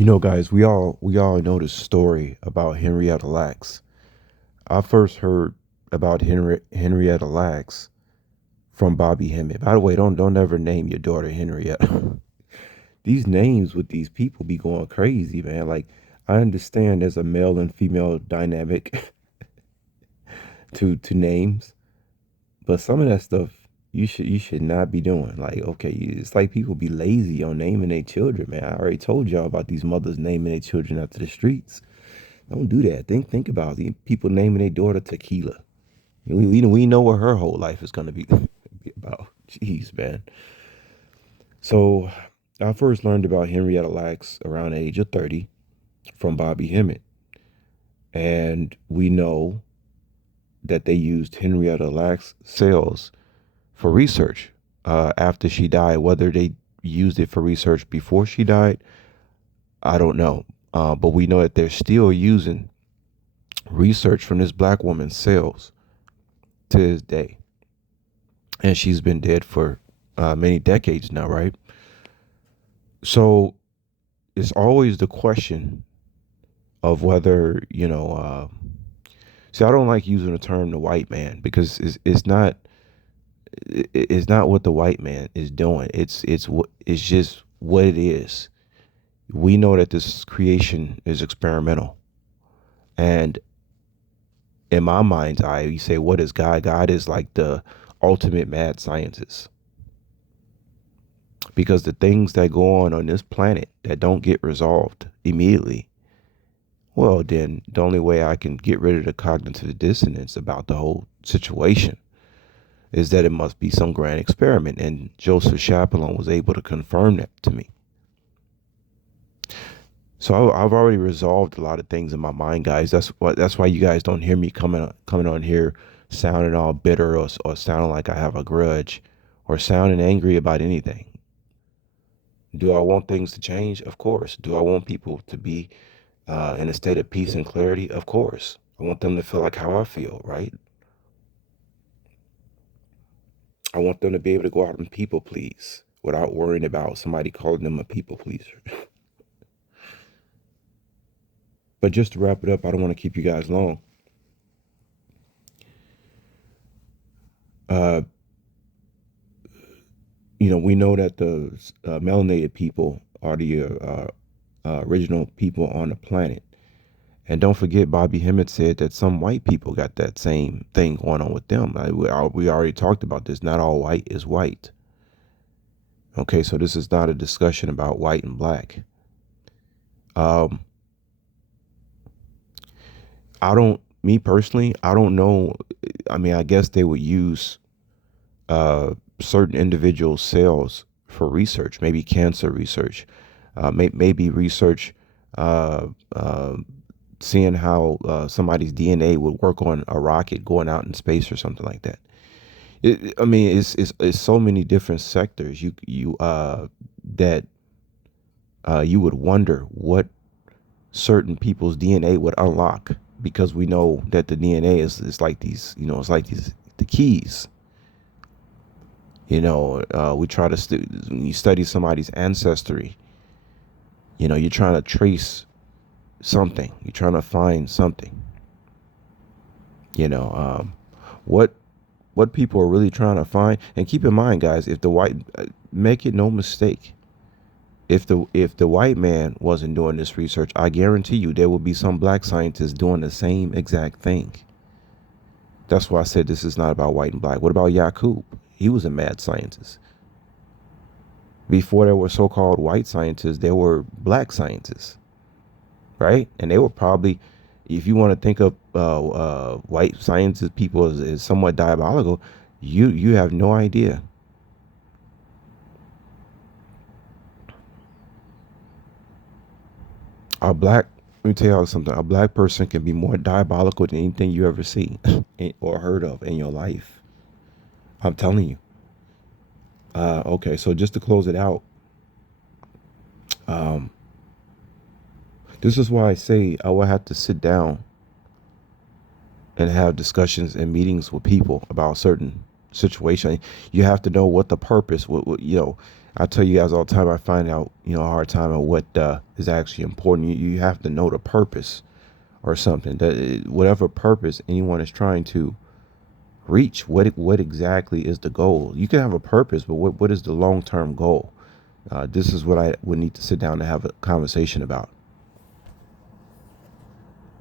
Guys, we all know the story about Henrietta Lax. I first heard about Henrietta Lax from Bobby Hemmett. By the way, don't ever name your daughter Henrietta. These names with these people be going crazy, man. Like I understand there's a male and female dynamic to names, but some of that stuff you should not be doing. Like, okay, it's like people be lazy on naming their children, man. I already told y'all about these mothers naming their children after the streets. Don't do that. Think about the people naming their daughter Tequila. We know what her whole life is gonna be about. Jeez, man. So I first learned about Henrietta Lacks around the age of 30 from Bobby Hemmett. And we know that they used Henrietta Lacks cells for research after she died. Whether they used it for research before she died, I don't know. But we know that they're still using research from this black woman's cells to this day. And she's been dead for many decades now, right? So it's always the question of whether, see, I don't like using the term the white man because it's not what the white man is doing. It's just what it is. We know that this creation is experimental. And in my mind's eye, you say, what is God? God is like the ultimate mad scientist. Because the things that go on this planet that don't get resolved immediately, well, then the only way I can get rid of the cognitive dissonance about the whole situation is that it must be some grand experiment. And Joseph Chaperone was able to confirm that to me. So I've already resolved a lot of things in my mind, guys. That's why you guys don't hear me coming on here sounding all bitter or sounding like I have a grudge or sounding angry about anything. Do I want things to change? Of course. Do I want people to be in a state of peace and clarity? Of course. I want them to feel like how I feel, right? I want them to be able to go out and people please without worrying about somebody calling them a people pleaser. But just to wrap it up, I don't want to keep you guys long. Uh, we know that the melanated people are the original people on the planet. And don't forget, Bobby Hemmett said that some white people got that same thing going on with them. We already talked about this. Not all white is white. Okay, so this is not a discussion about white and black. Um, me personally, I don't know. I mean, I guess they would use certain individual cells for research, maybe cancer research, maybe research, uh, uh, seeing how somebody's DNA would work on a rocket going out in space or something like that. I mean, it's so many different sectors that you would wonder what certain people's DNA would unlock because we know that the DNA is like these, it's like these the keys. We try to when you study somebody's ancestry, you're trying to trace something. You're trying to find something. You know, what what people are really trying to find. And keep in mind, guys, if the white make it no mistake, if the white man wasn't doing this research, I guarantee you there will be some black scientists doing the same exact thing. That's why I said this is not about white and black. What about Yakub? He was a mad scientist. Before there were so-called white scientists, there were black scientists, right? And they were probably, if you want to think of white scientists, people as somewhat diabolical, you have no idea. A black, let me tell you something. A black person can be more diabolical than anything you ever see or heard of in your life. I'm telling you. Okay, so just to close it out, um, this is why I say I will have to sit down and have discussions and meetings with people about certain situation. You have to know what the purpose. What I tell you guys all the time, I find out, a hard time at what is actually important. You have to know the purpose or something. That whatever purpose anyone is trying to reach, what exactly is the goal? You can have a purpose, but what is the long term goal? This is what I would need to sit down and have a conversation about.